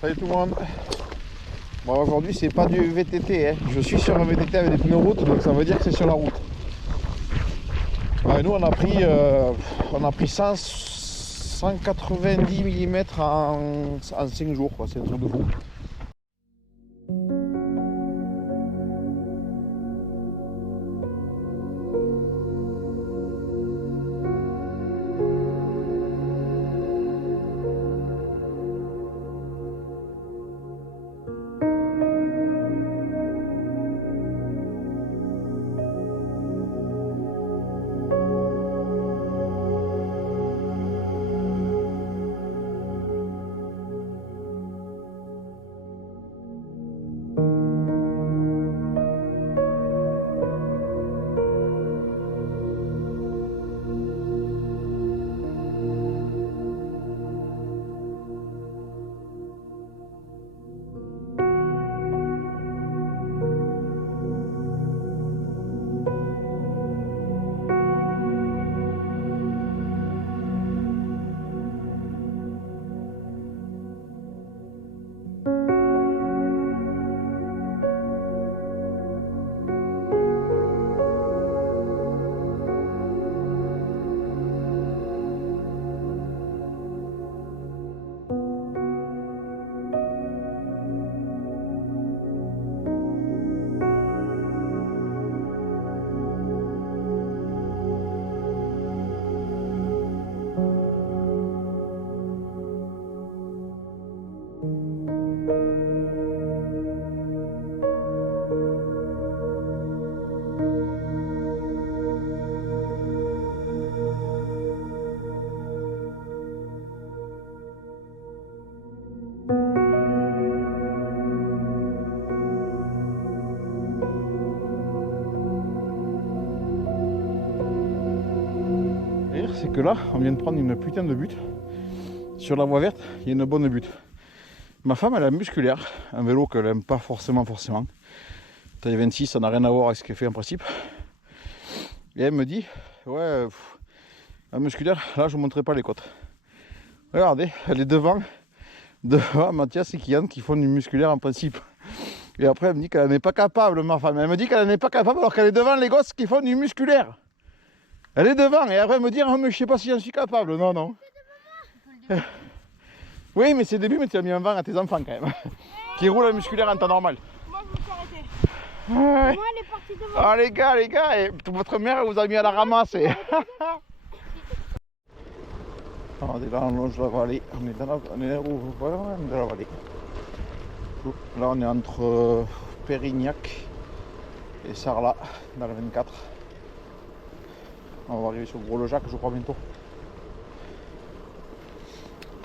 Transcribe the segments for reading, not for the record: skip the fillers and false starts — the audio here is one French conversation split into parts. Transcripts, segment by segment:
Salut tout le monde. Bon, aujourd'hui c'est pas du VTT, hein. Je suis sur un VTT avec des pneus route, donc ça veut dire que c'est sur la route. Ouais, nous on a pris 190 mm en 5 jours, c'est un truc de fou. C'est que là, on vient de prendre une putain de butte. Sur la voie verte, il y a une bonne butte. Ma femme, elle a un musculaire, un vélo qu'elle n'aime pas forcément. Taille 26, ça n'a rien à voir avec ce qu'elle fait en principe. Et elle me dit, ouais, un musculaire, là je ne vous montrerai pas les côtes. Regardez, elle est devant Mathias et Kian qui font du musculaire en principe. Et après, elle me dit qu'elle n'est pas capable, ma femme. Elle me dit qu'elle n'est pas capable alors qu'elle est devant les gosses qui font du musculaire. Elle est devant et après elle me dit oh, mais je sais pas si j'en suis capable. Non, non. Oui, mais c'est début, mais tu as mis un vent à tes enfants quand même. Qui roulent la musculaire en temps normal. Moi je me suis arrêté. Ouais. Moi elle est partie devant. Ah les gars, et votre mère elle vous a mis à la ramasse. On est là, on longe la vallée. On est dans la vallée. Là on est entre Pérignac et Sarlat dans le 24. On va arriver sur Gros-le-Jacques, je crois, bientôt.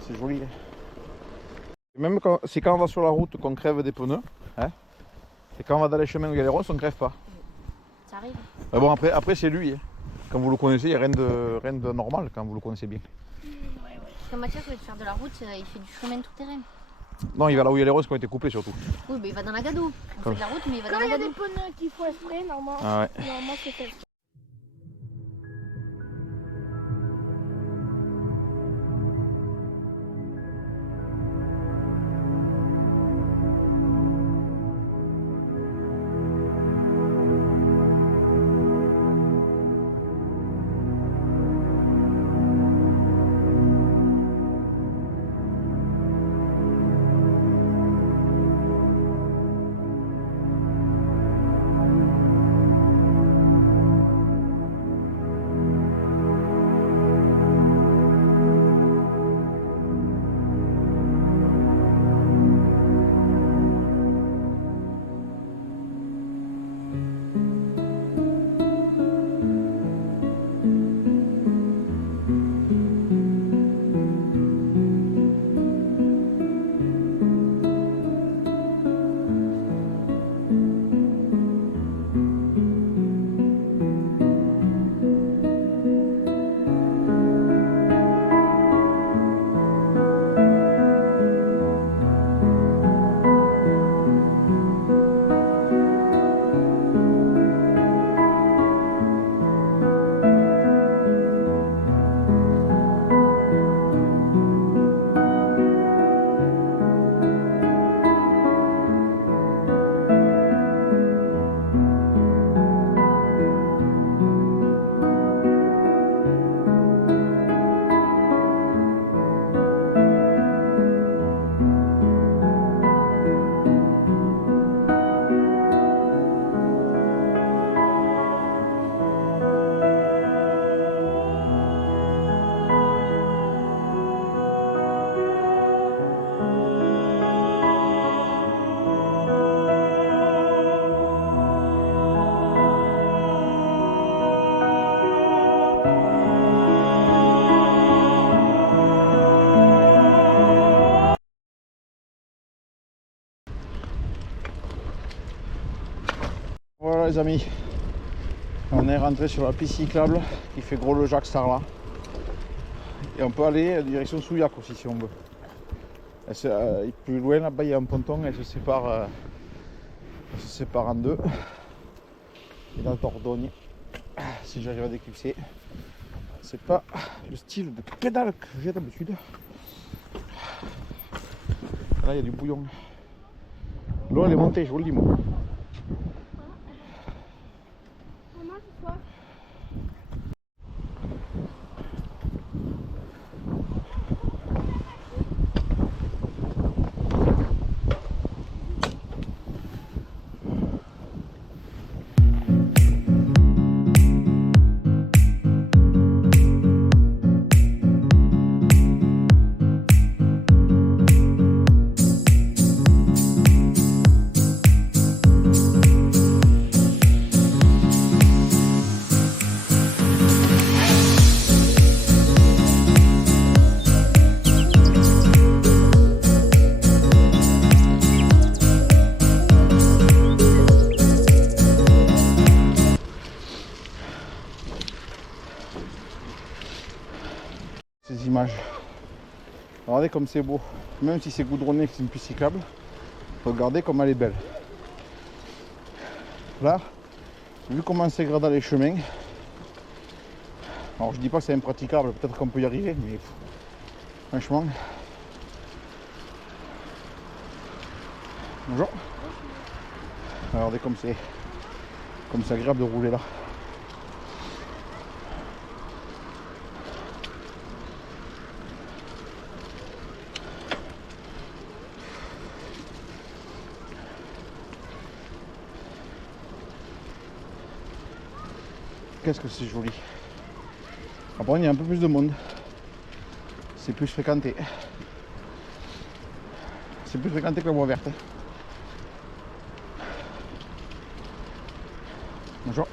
C'est joli. Hein. Et même quand, c'est quand on va sur la route qu'on crève des pneus. Hein. Et quand on va dans les chemins où il y a les ronces, on ne crève pas. Ça arrive. Mais bon, après c'est lui. Hein. Quand vous le connaissez, il n'y a rien de normal quand vous le connaissez bien. Parce que Mathias, au lieu de faire de la route, il fait du chemin tout terrain. Non, il va là où il y a les ronces qui ont été coupées surtout. Oui, mais il va dans la gadoue. On fait de la route, mais il va dans la gadoue. Quand il y a des pneus qu'il faut espérer, normalement. Ah ouais. Normalement, c'est fait. Voilà les amis, on est rentré sur la piste cyclable qui fait Gros Le Jacques Sarlat. Et on peut aller en direction Souillac aussi si on veut. Plus loin là-bas il y a un ponton, elle se sépare en deux. Et la Dordogne, si j'arrive à déclipser, c'est pas le style de pédale que j'ai d'habitude. Là il y a du bouillon. L'eau elle est montée, je vous le dis moi. Ces images. Regardez comme c'est beau. Même si c'est goudronné, que c'est une piste cyclable, regardez comme elle est belle. Là, vu comment c'est gradé les chemins, alors je dis pas que c'est impraticable, peut-être qu'on peut y arriver, mais franchement. Bonjour. Regardez comme c'est agréable de rouler là. Qu'est-ce que c'est joli. Après il y a un peu plus de monde. C'est plus fréquenté. C'est plus fréquenté que la voie verte. Bonjour.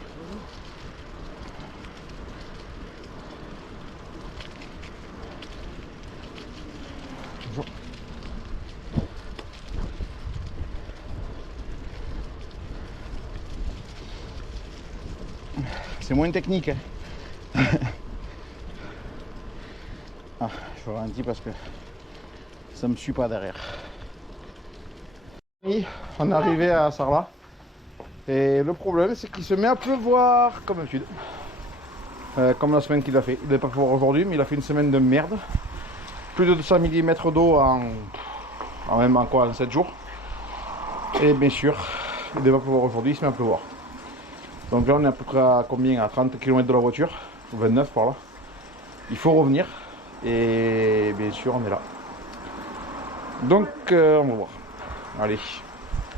Bonjour. C'est moins technique. Hein. Ah, je ralentis parce que ça me suit pas derrière. Et on est arrivé à Sarlat. Et le problème c'est qu'il se met à pleuvoir comme d'habitude. Comme la semaine qu'il a fait. Il ne devait pas pleuvoir aujourd'hui, mais il a fait une semaine de merde. Plus de 200 mm d'eau en même en quoi, en 7 jours. Et bien sûr, il ne devait pas pleuvoir aujourd'hui, il se met à pleuvoir. Donc là on est à peu près à combien? À 30 km de la voiture, 29 par là. Il faut revenir et bien sûr on est là. Donc on va voir. Allez,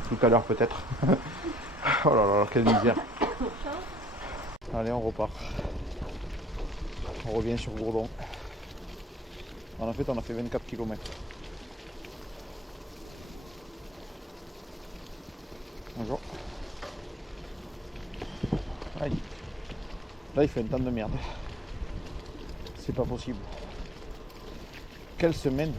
tout à l'heure peut-être. Oh là là, quelle misère. Allez, on repart. On revient sur Gourdon. En fait on a fait 24 km. Bonjour. Aïe. Là il fait un temps de merde. C'est pas possible. Quelle semaine.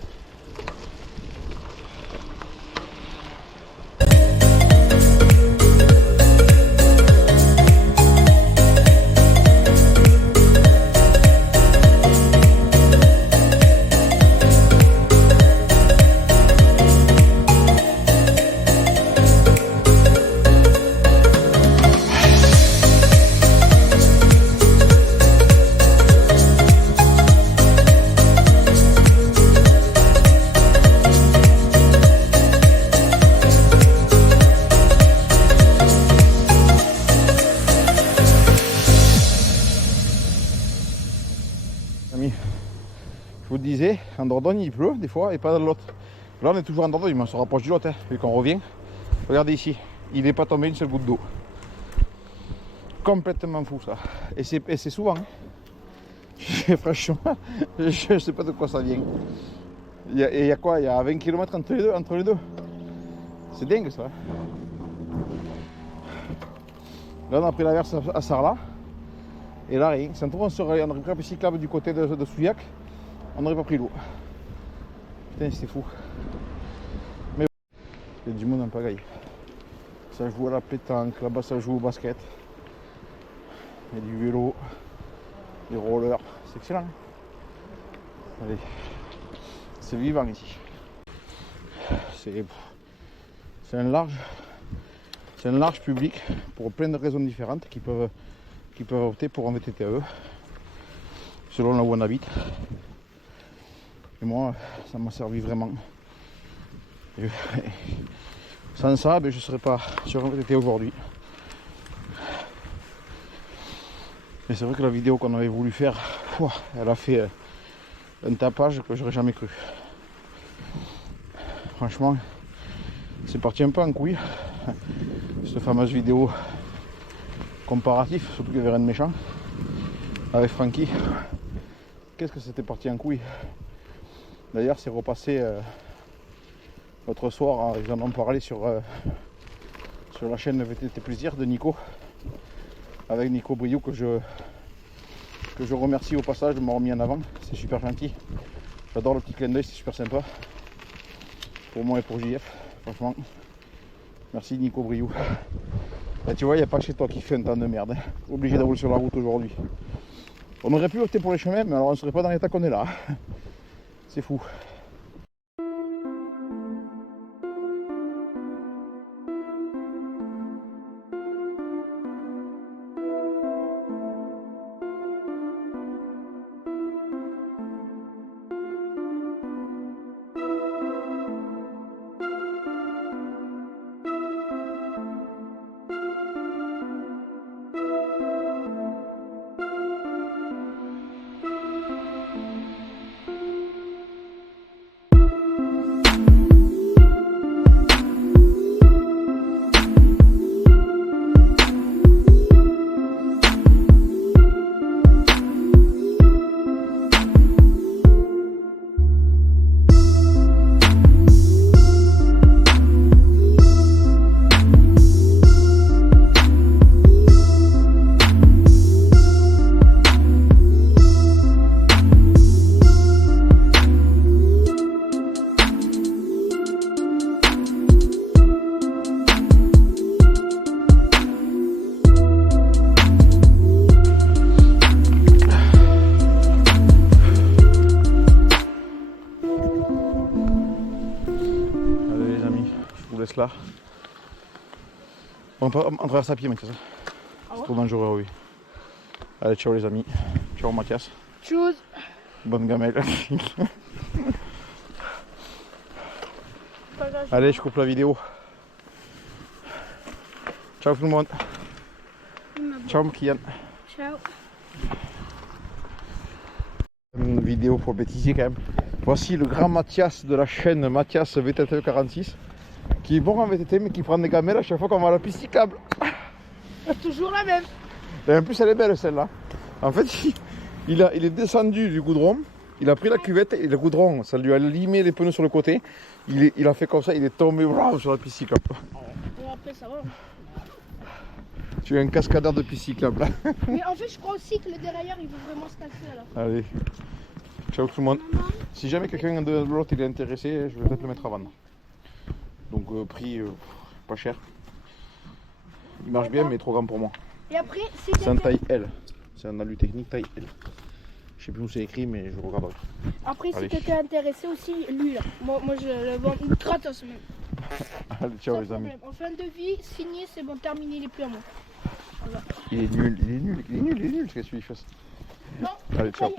Je vous le disais, en Dordogne il pleut des fois et pas dans l'autre. Là on est toujours en Dordogne, mais on se rapproche du Lot, hein, vu qu'on revient. Regardez ici, il n'est pas tombé une seule goutte d'eau. Complètement fou ça. Et c'est souvent. Hein. Franchement, je ne sais pas de quoi ça vient. Il y a quoi? Il y a 20 km entre les deux. C'est dingue ça. Là on a pris la verse à Sarlat. Et là rien. Si on trouve on aurait pris un peu cyclable du côté de Souillac, on n'aurait pas pris l'eau. Putain c'était fou. Mais il y a du monde en pagaille. Ça joue à la pétanque, là-bas ça joue au basket. Il y a du vélo, des rollers, c'est excellent. Allez, c'est vivant ici. C'est un large public pour plein de raisons différentes qui peuvent opter pour un VTTE selon là où on habite. Et moi, ça m'a servi vraiment. Et sans ça, je ne serais pas sur un VTT aujourd'hui. Mais c'est vrai que la vidéo qu'on avait voulu faire, elle a fait un tapage que j'aurais jamais cru. Franchement, c'est parti un peu en couille. Cette fameuse vidéo comparatif, surtout qu'il y avait rien de méchant, avec Francky. Qu'est-ce que c'était parti en couille. D'ailleurs, c'est repassé l'autre soir, ils en ont parlé sur la chaîne VTT Plaisir de Nico, avec Nico Briou que je remercie au passage de m'avoir mis en avant. C'est super gentil. J'adore le petit clin d'œil, c'est super sympa. Pour moi et pour JF, franchement. Merci Nico Briou. Et tu vois, il n'y a pas que chez toi qui fait un temps de merde. Hein. Obligé de rouler sur la route aujourd'hui. On aurait pu opter pour les chemins, mais alors on ne serait pas dans l'état qu'on est là. C'est fou. Là. On traverse à pied, Mathias. C'est trop dangereux, oui. Allez, ciao les amis. Ciao Mathias. Tchuss. Bonne gamelle. Allez, je coupe la vidéo. Ciao tout le monde. Ciao Kian. Ciao. Une vidéo pour le bêtisier quand même. Voici le grand Mathias de la chaîne Mathias VTT 46. Qui est bon en VTT mais qui prend des gamelles à chaque fois qu'on va à la piste cyclable. Toujours la même. Et en plus elle est belle celle-là. En fait il est descendu du goudron, il a pris la cuvette et le goudron, ça lui a limé les pneus sur le côté. Il a fait comme ça, il est tombé sur la piste cyclable. Bon, après ça va. Tu es un cascadeur de piste cyclable là. Mais en fait je crois aussi que le dérailleur il veut vraiment se casser là. Allez. Ciao tout le monde. Si jamais quelqu'un de l'autre il est intéressé, je vais peut-être le mettre à vendre. Donc prix pas cher. Il marche bien mais trop grand pour moi. Et après c'est un taille L. C'est un alu technique taille L. Je sais plus où c'est écrit mais je regarderai. Après si tu étais intéressé aussi, lui là. Moi je le vends gratos même. Allez ciao les amis. En fin de vie, signé, c'est bon, terminé, il est plus à moi. Voilà. Il est nul, qu'est-ce que tu lui fais? Non, allez ciao.